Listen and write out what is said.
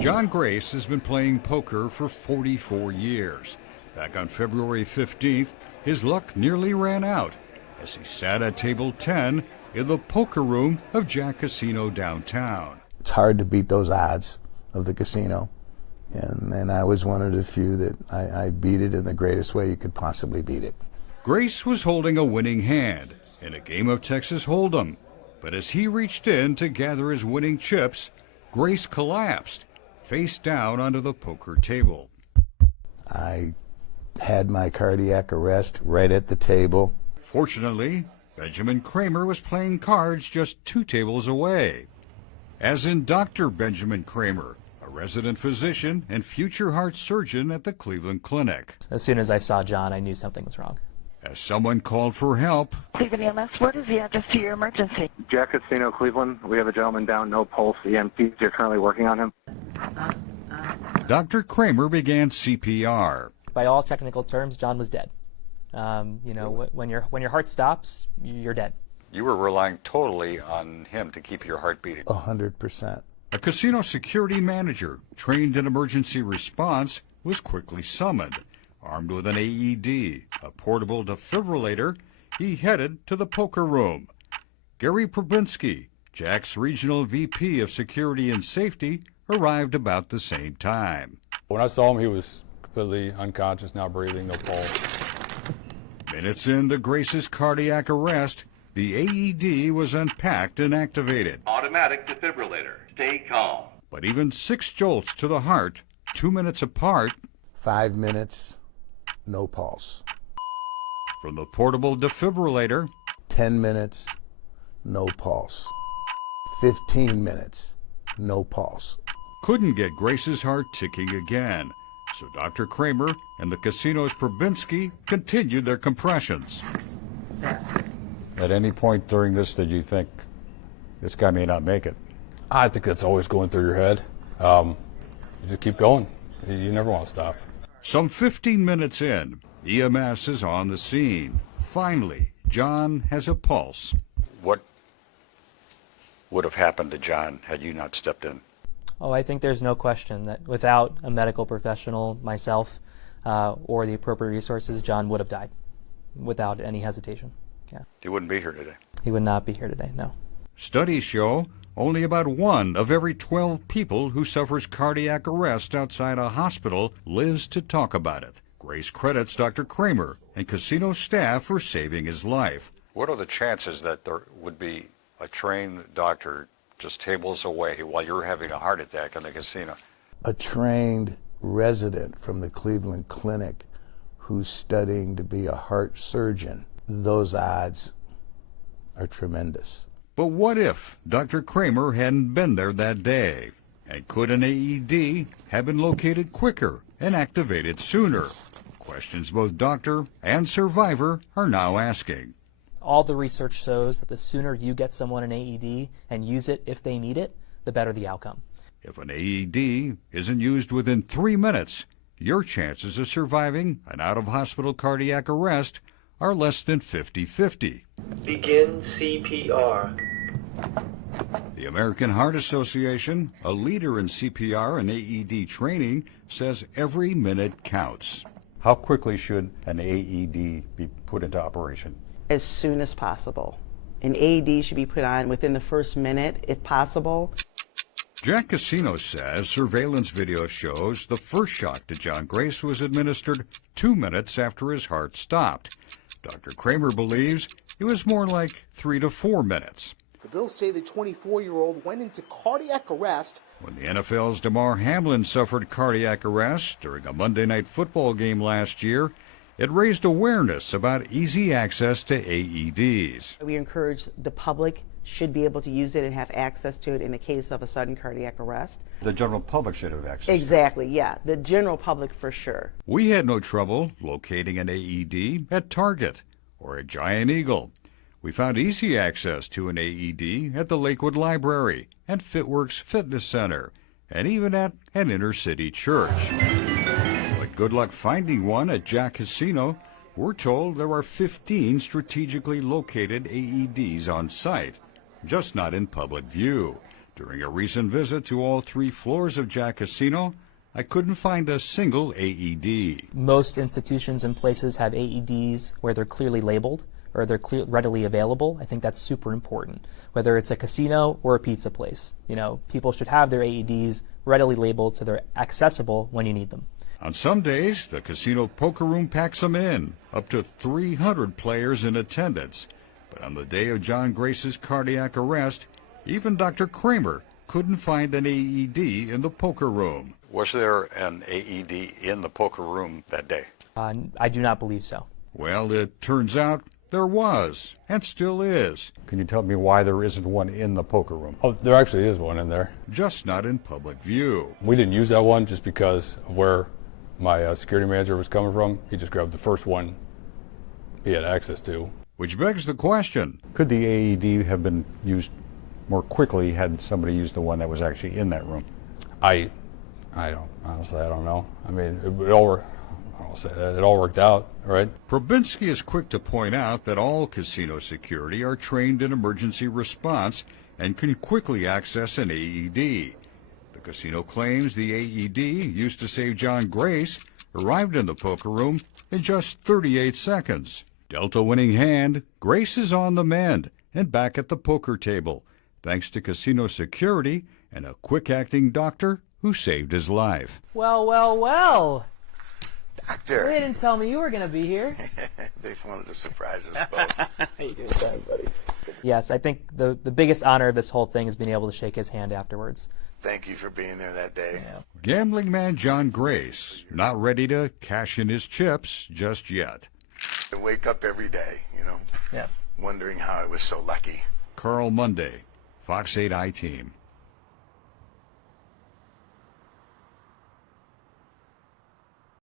John Grace has been playing poker for 44 years. Back on February 15th, his luck nearly ran out as he sat at table 10 in the poker room of Jack Casino downtown. It's hard to beat those odds of the casino, and I was one of the few that I beat it in the greatest way you could possibly beat it. Grace was holding a winning hand in a game of Texas Hold'em, but as he reached in to gather his winning chips, Grace collapsed, face down onto the poker table. I had my cardiac arrest right at the table. Fortunately, Benjamin Kramer was playing cards just 2 tables away. As in Dr. Benjamin Kramer, a resident physician and future heart surgeon at the Cleveland Clinic. As soon as I saw John, I knew something was wrong. As someone called for help, Cleveland EMS, what is the address to your emergency? Jack Casino, Cleveland. We have a gentleman down, no pulse. EMTs, you're currently working on him. Dr. Kramer began CPR. By all technical terms, John was dead. When your heart stops, you're dead. You were relying totally on him to keep your heart beating. 100%. A casino security manager trained in emergency response was quickly summoned. Armed with an AED, a portable defibrillator, he headed to the poker room. Gary Probinski, Jack's regional VP of Security and Safety, arrived about the same time. When I saw him, he was completely unconscious, not breathing, no pulse. Minutes into Grace's cardiac arrest, the AED was unpacked and activated. Automatic defibrillator. Stay calm. But even 6 jolts to the heart, 2 minutes apart. 5 minutes, no pulse. From the portable defibrillator. 10 minutes, no pulse. 15 minutes, no pulse. Couldn't get Grace's heart ticking again. So Dr. Kramer and the casino's Probinski continued their compressions. At any point during this did you think this guy may not make it? I think that's always going through your head. You just keep going. You never want to stop. Some 15 minutes in, EMS is on the scene. Finally, John has a pulse. What would have happened to John had you not stepped in? Oh, I think there's no question that without a medical professional, myself, or the appropriate resources, John would have died without any hesitation. Yeah. He wouldn't be here today. He would not be here today, no. Studies show only about 1 of every 12 people who suffers cardiac arrest outside a hospital lives to talk about it. Grace credits Dr. Kramer and casino staff for saving his life. What are the chances that there would be a trained doctor just tables away while you're having a heart attack in the casino? A trained resident from the Cleveland Clinic who's studying to be a heart surgeon. Those odds are tremendous. But what if Dr. Kramer hadn't been there that day? And could an AED have been located quicker and activated sooner? Questions both doctor and survivor are now asking. All the research shows that the sooner you get someone an AED and use it if they need it, the better the outcome. If an AED isn't used within 3 minutes, your chances of surviving an out-of-hospital cardiac arrest are less than 50-50. Begin CPR. The American Heart Association, a leader in CPR and AED training, says every minute counts. How quickly should an AED be put into operation? As soon as possible. An AED should be put on within the first minute, if possible. Jack Casino says surveillance video shows the first shock to John Grace was administered 2 minutes after his heart stopped. Dr. Kramer believes it was more like 3 to 4 minutes. The bills say the 24-year-old went into cardiac arrest when the NFL's Damar Hamlin suffered cardiac arrest during a Monday Night Football game last year. It raised awareness about easy access to AEDs. We encourage the public should be able to use it and have access to it in the case of a sudden cardiac arrest. The general public should have access. Exactly, yeah. The general public for sure. We had no trouble locating an AED at Target or at Giant Eagle. We found easy access to an AED at the Lakewood Library and FitWorks Fitness Center, and even at an inner-city church. But good luck finding one at Jack Casino. We're told there are 15 strategically located AEDs on site, just not in public view. During a recent visit to all 3 floors of Jack Casino, I couldn't find a single AED. Most institutions and places have AEDs where they're clearly labeled or they're readily available. I think that's super important. Whether it's a casino or a pizza place, people should have their AEDs readily labeled so they're accessible when you need them. On some days, the casino poker room packs them in, up to 300 players in attendance. But on the day of John Grace's cardiac arrest, even Dr. Kramer couldn't find an AED in the poker room. Was there an AED in the poker room that day? I do not believe so. Well, it turns out there was, and still is. Can you tell me why there isn't one in the poker room? Oh, there actually is one in there. Just not in public view. We didn't use that one just because of where my security manager was coming from. He just grabbed the first one he had access to. Which begs the question. Could the AED have been used more quickly had somebody used the one that was actually in that room? I don't know. I mean, it all worked out, right? Probinski is quick to point out that all casino security are trained in emergency response and can quickly access an AED. The casino claims the AED used to save John Grace arrived in the poker room in just 38 seconds. Delta winning hand, Grace is on the mend and back at the poker table, thanks to casino security and a quick-acting doctor who saved his life. Well. Doctor. They didn't tell me you were going to be here. They wanted to surprise us both. How you doing, buddy? Yes, I think the biggest honor of this whole thing is being able to shake his hand afterwards. Thank you for being there that day. Yeah. Gambling man John Grace, not ready to cash in his chips just yet. I wake up every day, Yeah. wondering how I was so lucky. Carl Monday, Fox 8 I-Team.